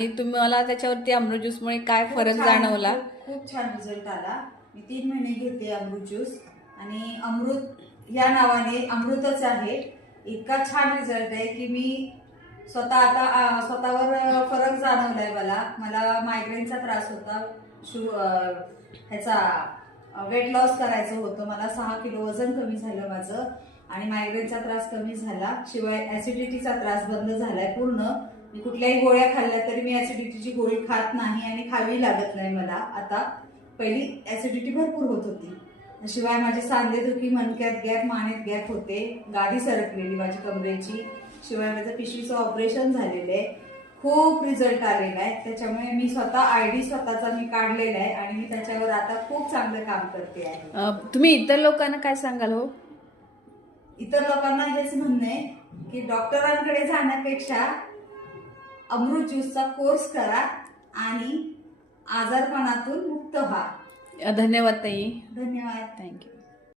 तुम्हाला त्याच्यावरती अमृत ज्यूसमुळे काय फरक जाणवला? खूप छान रिझल्ट आला. मी 3 महिने घेते अमृत ज्यूस आणि अमृत या नावाने अमृतच आहे. इतका छान रिझल्ट आहे की मी स्वतः आता स्वतःवर फरक जाणवलाय. मला मायग्रेनचा त्रास होता. ह्याचा वेट लॉस करायचं होतं. मला 6 किलो वजन कमी झालं माझं आणि मायग्रेनचा त्रास कमी झाला. शिवाय ऍसिडिटीचा त्रास बंद झालाय पूर्ण. मी कुठल्याही गोळ्या खाल्ल्या तरी मी ऍसिडिटीची गोळी खात नाही आणि खावी लागत नाही मला आता. पहिली ऍसिडिटी भरपूर होत होती. शिवाय माझे सांधेदुखी, मणक्यात गॅप, मानेत गॅप होते, गादी सरकलेली माझी कमरेची. शिवाय माझं पिशवीचं ऑपरेशन झालेलं आहे. खूप रिझल्ट आलेला आहे. त्याच्यामुळे मी स्वतः आयडी स्वतःचा मी काढलेला आहे आणि मी त्याच्यावर आता खूप चांगलं काम करते आहे. तुम्ही इतर लोकांना काय सांगाल हो? इतर लोकांना हेच म्हणणं आहे की डॉक्टरांकडे जाण्यापेक्षा अमृत ज्यूसचा कोर्स करा आणि आजारपणातून मुक्त व्हा. धन्यवाद ताई. धन्यवाद. थँक्यू.